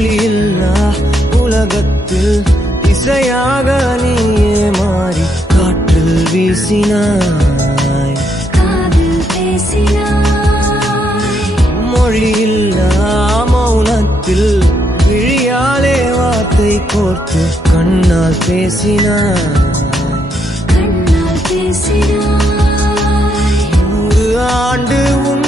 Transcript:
மொழியில்லா உலகத்தில் இசையாக நீயே மாறி காற்றில் வீசினாய், காதில் பேசினாய். மொழியில்லா மௌனத்தில் விழியாலே வார்த்தை கோர்த்து கண்ணால் பேசினாய், கண்ணால் பேசினாய். 100 ஆண்டு உன்